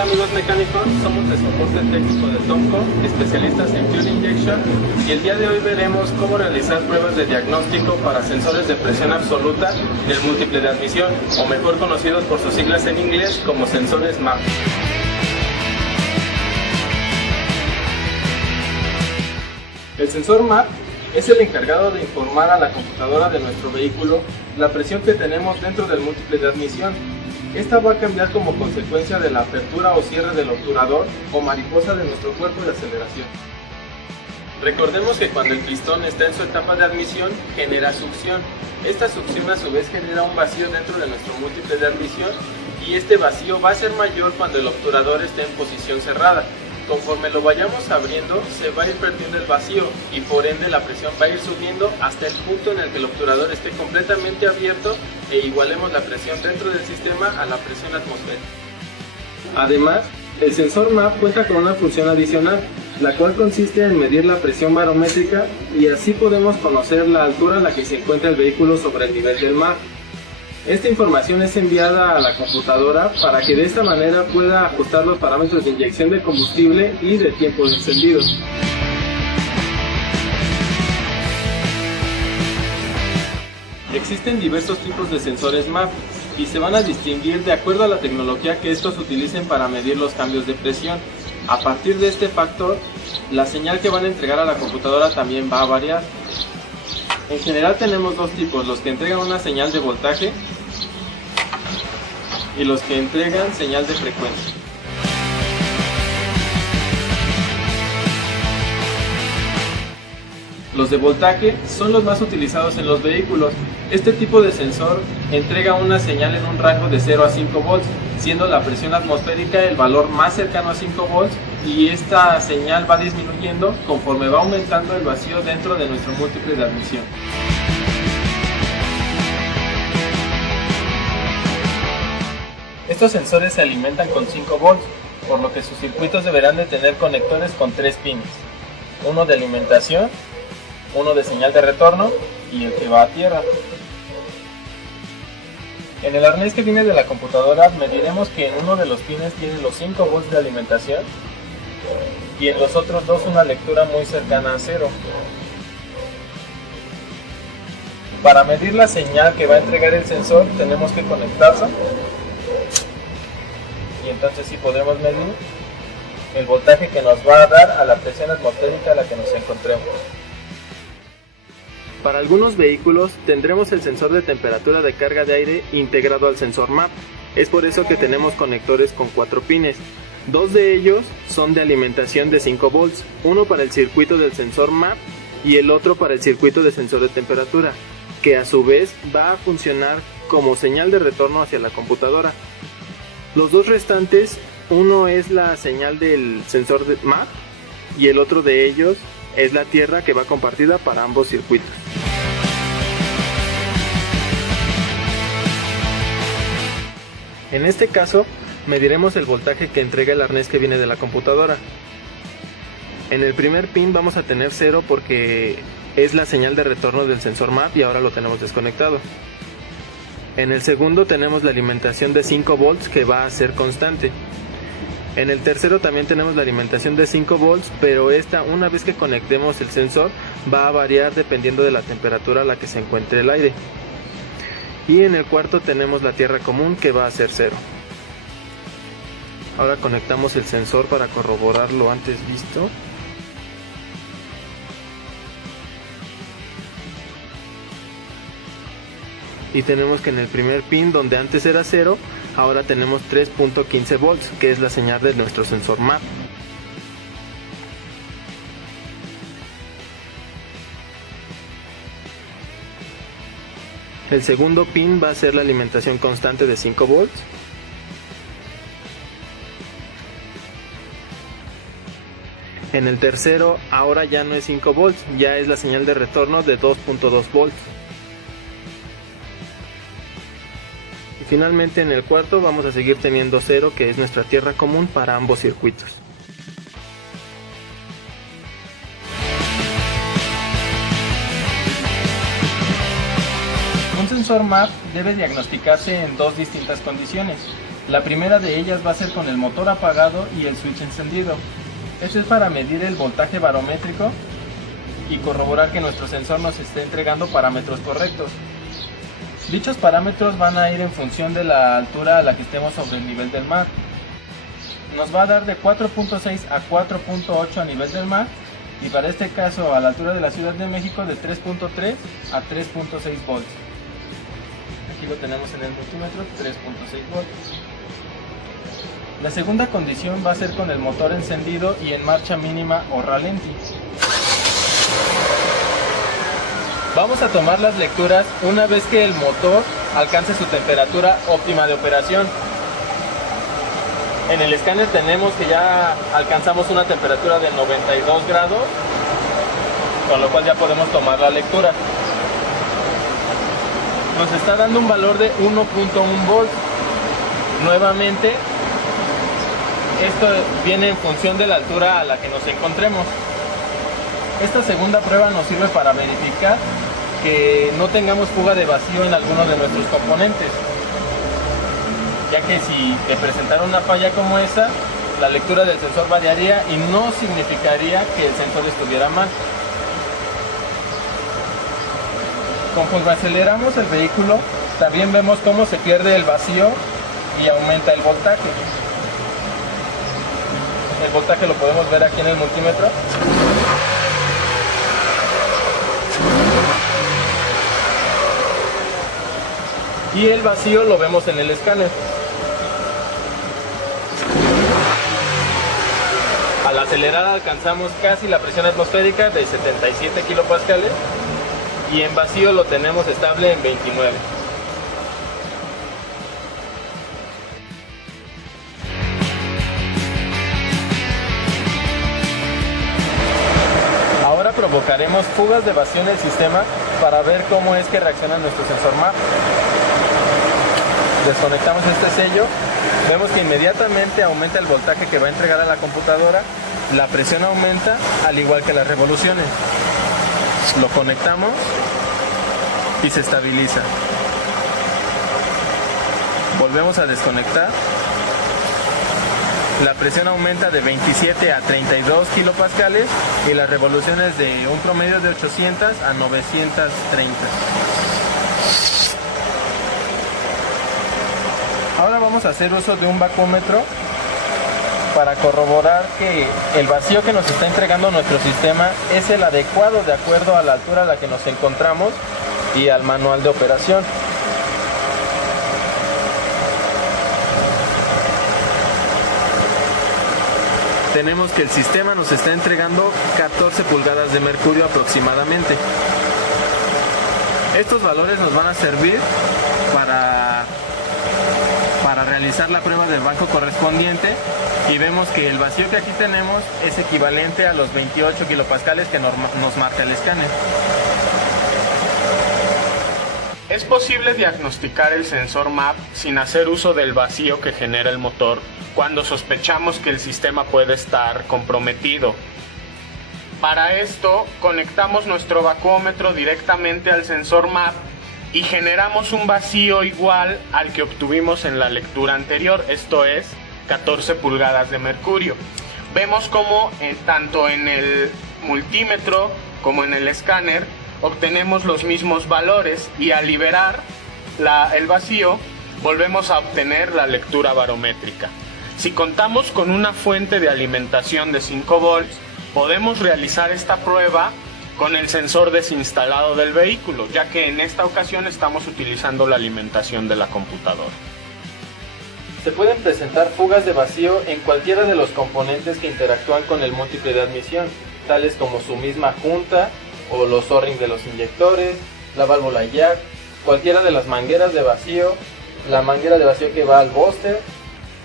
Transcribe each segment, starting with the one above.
Hola amigos mecánicos, somos de soporte técnico de Tomco, especialistas en fuel injection, y el día de hoy veremos cómo realizar pruebas de diagnóstico para sensores de presión absoluta del múltiple de admisión, o mejor conocidos por sus siglas en inglés como sensores MAP. El sensor MAP es el encargado de informar a la computadora de nuestro vehículo la presión que tenemos dentro del múltiple de admisión. Esta va a cambiar como consecuencia de la apertura o cierre del obturador o mariposa de nuestro cuerpo de aceleración. Recordemos que cuando el pistón está en su etapa de admisión, genera succión. Esta succión a su vez genera un vacío dentro de nuestro múltiple de admisión, y este vacío va a ser mayor cuando el obturador esté en posición cerrada. Conforme lo vayamos abriendo, se va a ir perdiendo el vacío y por ende la presión va a ir subiendo hasta el punto en el que el obturador esté completamente abierto e igualemos la presión dentro del sistema a la presión atmosférica. Además, el sensor MAP cuenta con una función adicional, la cual consiste en medir la presión barométrica, y así podemos conocer la altura en la que se encuentra el vehículo sobre el nivel del mar. Esta información es enviada a la computadora para que de esta manera pueda ajustar los parámetros de inyección de combustible y de tiempo de encendido. Existen diversos tipos de sensores MAP y se van a distinguir de acuerdo a la tecnología que estos utilicen para medir los cambios de presión. A partir de este factor, la señal que van a entregar a la computadora también va a variar. En general tenemos dos tipos, los que entregan una señal de voltaje y los que entregan señal de frecuencia. Los de voltaje son los más utilizados en los vehículos. Este tipo de sensor entrega una señal en un rango de 0 a 5 volts, siendo la presión atmosférica el valor más cercano a 5 volts, y esta señal va disminuyendo conforme va aumentando el vacío dentro de nuestro múltiple de admisión. Estos sensores se alimentan con 5 volts, por lo que sus circuitos deberán de tener conectores con 3 pines, uno de alimentación, uno de señal de retorno y el que va a tierra. En el arnés que viene de la computadora mediremos que en uno de los pines tiene los 5 volts de alimentación y en los otros dos una lectura muy cercana a 0. Para medir la señal que va a entregar el sensor tenemos que conectarlo, y entonces sí podremos medir el voltaje que nos va a dar a la presión atmosférica a la que nos encontremos. Para algunos vehículos tendremos el sensor de temperatura de carga de aire integrado al sensor MAP. Es por eso que tenemos conectores con 4 pines. 2 de ellos son de alimentación de 5 volts, uno para el circuito del sensor MAP y el otro para el circuito de sensor de temperatura, que a su vez va a funcionar como señal de retorno hacia la computadora. Los dos restantes, uno es la señal del sensor de MAP y el otro de ellos es la tierra que va compartida para ambos circuitos. En este caso, mediremos el voltaje que entrega el arnés que viene de la computadora. En el primer pin vamos a tener 0 porque es la señal de retorno del sensor MAP y ahora lo tenemos desconectado. En el segundo tenemos la alimentación de 5 volts que va a ser constante. En el tercero también tenemos la alimentación de 5 volts, pero esta, una vez que conectemos el sensor, va a variar dependiendo de la temperatura a la que se encuentre el aire. Y en el cuarto tenemos la tierra común que va a ser 0. Ahora conectamos el sensor para corroborar lo antes visto. Y tenemos que en el primer pin, donde antes era 0, ahora tenemos 3.15 volts, que es la señal de nuestro sensor MAP. El segundo pin va a ser la alimentación constante de 5 volts. En el tercero, ahora ya no es 5 volts, ya es la señal de retorno de 2.2 volts. Finalmente en el cuarto vamos a seguir teniendo 0, que es nuestra tierra común para ambos circuitos. Un sensor MAP debe diagnosticarse en dos distintas condiciones. La primera de ellas va a ser con el motor apagado y el switch encendido. Esto es para medir el voltaje barométrico y corroborar que nuestro sensor nos esté entregando parámetros correctos. Dichos parámetros van a ir en función de la altura a la que estemos sobre el nivel del mar. Nos va a dar de 4.6 a 4.8 a nivel del mar, y para este caso a la altura de la Ciudad de México de 3.3 a 3.6 volts. Aquí lo tenemos en el multímetro, 3.6 volts. La segunda condición va a ser con el motor encendido y en marcha mínima o ralenti. Vamos a tomar las lecturas una vez que el motor alcance su temperatura óptima de operación. En el escáner tenemos que ya alcanzamos una temperatura de 92 grados, con lo cual ya podemos tomar la lectura. Nos está dando un valor de 1.1 volts. Nuevamente, esto viene en función de la altura a la que nos encontremos. Esta segunda prueba nos sirve para verificar que no tengamos fuga de vacío en alguno de nuestros componentes, ya que si te presentara una falla como esa, la lectura del sensor variaría y no significaría que el sensor estuviera mal. Conforme aceleramos el vehículo, también vemos cómo se pierde el vacío y aumenta el voltaje. El voltaje lo podemos ver aquí en el multímetro. Y el vacío lo vemos en el escáner. Al acelerar alcanzamos casi la presión atmosférica de 77 kilopascales y en vacío lo tenemos estable en 29. Ahora provocaremos fugas de vacío en el sistema para ver cómo es que reacciona nuestro sensor MAP. Desconectamos este sello, vemos que inmediatamente aumenta el voltaje que va a entregar a la computadora, la presión aumenta al igual que las revoluciones. Lo conectamos y se estabiliza. Volvemos a desconectar. La presión aumenta de 27 a 32 kilopascales y las revoluciones de un promedio de 800 a 930. Ahora vamos a hacer uso de un vacúmetro para corroborar que el vacío que nos está entregando nuestro sistema es el adecuado de acuerdo a la altura a la que nos encontramos y al manual de operación. Tenemos que el sistema nos está entregando 14 pulgadas de mercurio aproximadamente. Estos valores nos van a servir para realizar la prueba del banco correspondiente y vemos que el vacío que aquí tenemos es equivalente a los 28 kilopascales que nos marca el escáner. Es posible diagnosticar el sensor MAP sin hacer uso del vacío que genera el motor cuando sospechamos que el sistema puede estar comprometido. Para esto, conectamos nuestro vacúmetro directamente al sensor MAP y generamos un vacío igual al que obtuvimos en la lectura anterior, esto es 14 pulgadas de mercurio. Vemos como tanto en el multímetro como en el escáner obtenemos los mismos valores y al liberar el vacío volvemos a obtener la lectura barométrica. Si contamos con una fuente de alimentación de 5 volts, podemos realizar esta prueba con el sensor desinstalado del vehículo, ya que en esta ocasión estamos utilizando la alimentación de la computadora. Se pueden presentar fugas de vacío en cualquiera de los componentes que interactúan con el múltiple de admisión, tales como su misma junta o los O-ring de los inyectores, la válvula jack, cualquiera de las mangueras de vacío, la manguera de vacío que va al booster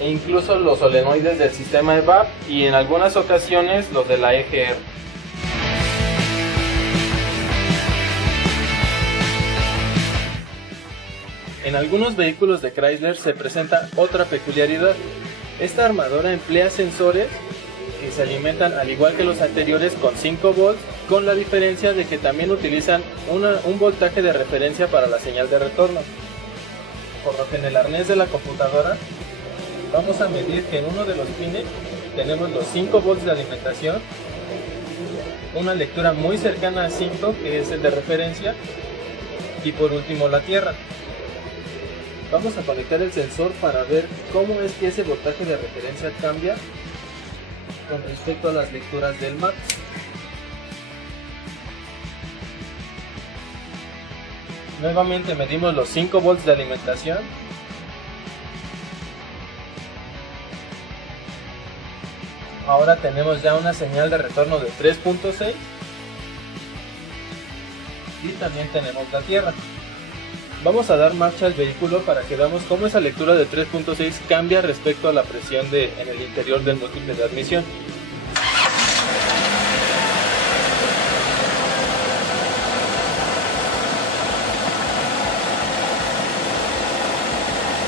e incluso los solenoides del sistema EVAP y en algunas ocasiones los de la EGR. En algunos vehículos de Chrysler se presenta otra peculiaridad. Esta armadura emplea sensores que se alimentan al igual que los anteriores con 5 volts, con la diferencia de que también utilizan un voltaje de referencia para la señal de retorno. Por lo que en el arnés de la computadora Vamos a medir que en uno de los pines tenemos los 5 volts de alimentación, una lectura muy cercana a 5, que es el de referencia, y por último la tierra. Vamos a conectar el sensor para ver cómo es que ese voltaje de referencia cambia con respecto a las lecturas del MAP. Nuevamente medimos los 5 volts de alimentación. Ahora tenemos ya una señal de retorno de 3.6 y también tenemos la tierra. Vamos a dar marcha al vehículo para que veamos cómo esa lectura de 3.6 cambia respecto a la presión en el interior del múltiple de admisión.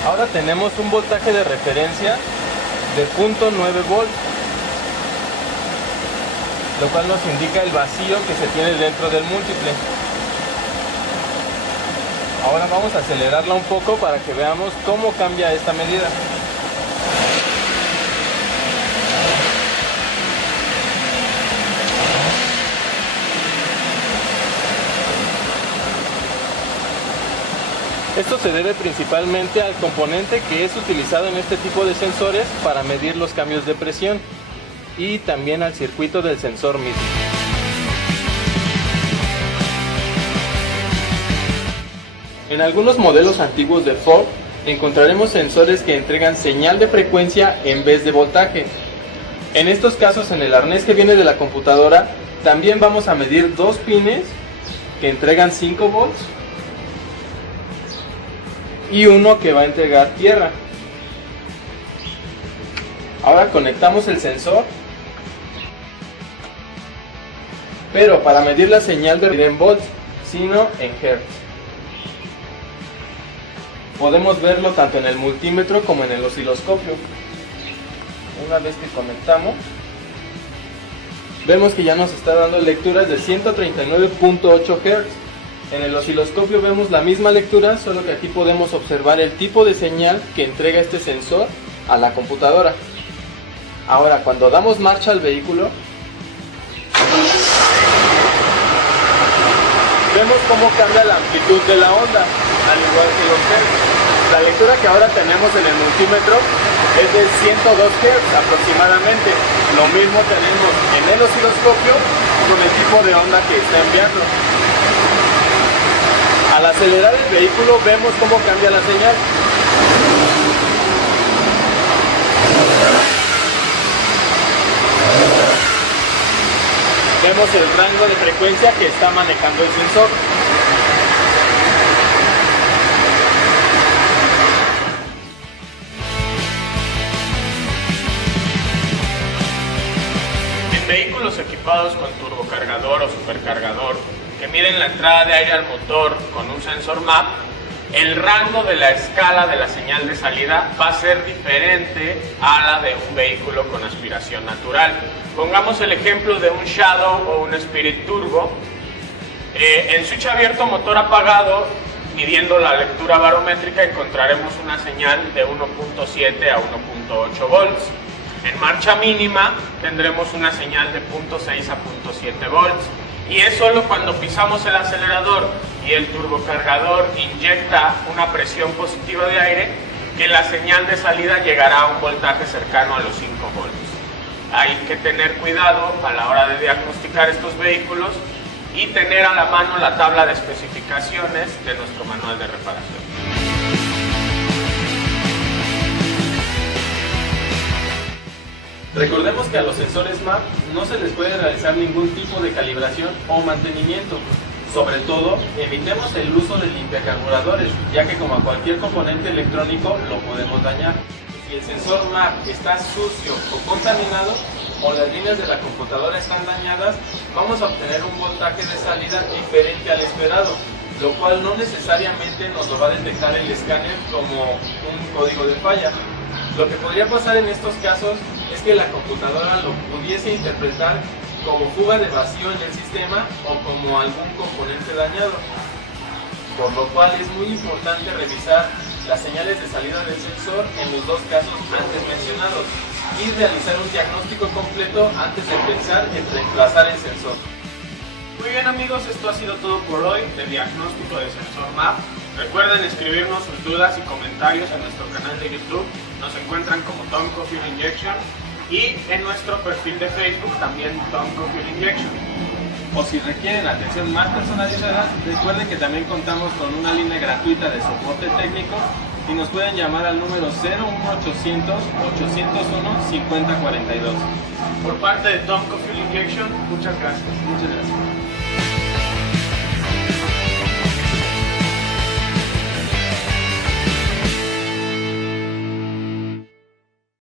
Ahora tenemos un voltaje de referencia de 0.9 volts, lo cual nos indica el vacío que se tiene dentro del múltiple. Ahora vamos a acelerarla un poco para que veamos cómo cambia esta medida. Esto se debe principalmente al componente que es utilizado en este tipo de sensores para medir los cambios de presión y también al circuito del sensor mismo. En algunos modelos antiguos de Ford encontraremos sensores que entregan señal de frecuencia en vez de voltaje. En estos casos, en el arnés que viene de la computadora, también vamos a medir dos pines que entregan 5 volts y uno que va a entregar tierra. Ahora conectamos el sensor, pero para medir la señal de en volts, sino en hertz. Podemos verlo tanto en el multímetro como en el osciloscopio. Una vez que conectamos, vemos que ya nos está dando lecturas de 139.8 Hz. En el osciloscopio vemos la misma lectura, solo que aquí podemos observar el tipo de señal que entrega este sensor a la computadora. Ahora, cuando damos marcha al vehículo, vemos cómo cambia la amplitud de la onda, al igual que los hertz. La lectura que ahora tenemos en el multímetro es de 102 Hz aproximadamente. Lo mismo tenemos en el osciloscopio con el tipo de onda que está enviando. Al acelerar el vehículo vemos cómo cambia la señal. Vemos el rango de frecuencia que está manejando el sensor. En vehículos equipados con turbocargador o supercargador que miden la entrada de aire al motor con un sensor MAP, el rango de la escala de la señal de salida va a ser diferente a la de un vehículo con aspiración natural. Pongamos el ejemplo de un Shadow o un Spirit Turbo. En switch abierto, motor apagado, midiendo la lectura barométrica, encontraremos una señal de 1.7 a 1.8 volts. En marcha mínima tendremos una señal de 0.6 a 0.7 volts. Y es solo cuando pisamos el acelerador y el turbocargador inyecta una presión positiva de aire que la señal de salida llegará a un voltaje cercano a los 5 volts. Hay que tener cuidado a la hora de diagnosticar estos vehículos y tener a la mano la tabla de especificaciones de nuestro manual de reparación. Recordemos que a los sensores MAP no se les puede realizar ningún tipo de calibración o mantenimiento. Sobre todo, evitemos el uso de limpiacarburadores, ya que como a cualquier componente electrónico lo podemos dañar. Si el sensor MAP está sucio o contaminado, o las líneas de la computadora están dañadas, vamos a obtener un voltaje de salida diferente al esperado, lo cual no necesariamente nos lo va a detectar el escáner como un código de falla. Lo que podría pasar en estos casos es que la computadora lo pudiese interpretar como fuga de vacío en el sistema o como algún componente dañado, por lo cual es muy importante revisar las señales de salida del sensor en los dos casos antes mencionados y realizar un diagnóstico completo antes de pensar en reemplazar el sensor. Muy bien amigos, esto ha sido todo por hoy de diagnóstico de sensor MAP. Recuerden escribirnos sus dudas y comentarios en nuestro canal de YouTube. Nos encuentran como Tomco Fuel Injection y en nuestro perfil de Facebook también Tomco Fuel Injection. O si requieren atención más personalizada, recuerden que también contamos con una línea gratuita de soporte técnico y nos pueden llamar al número 01800 801 5042. Por parte de Tomco Fuel Injection, muchas gracias. Muchas gracias.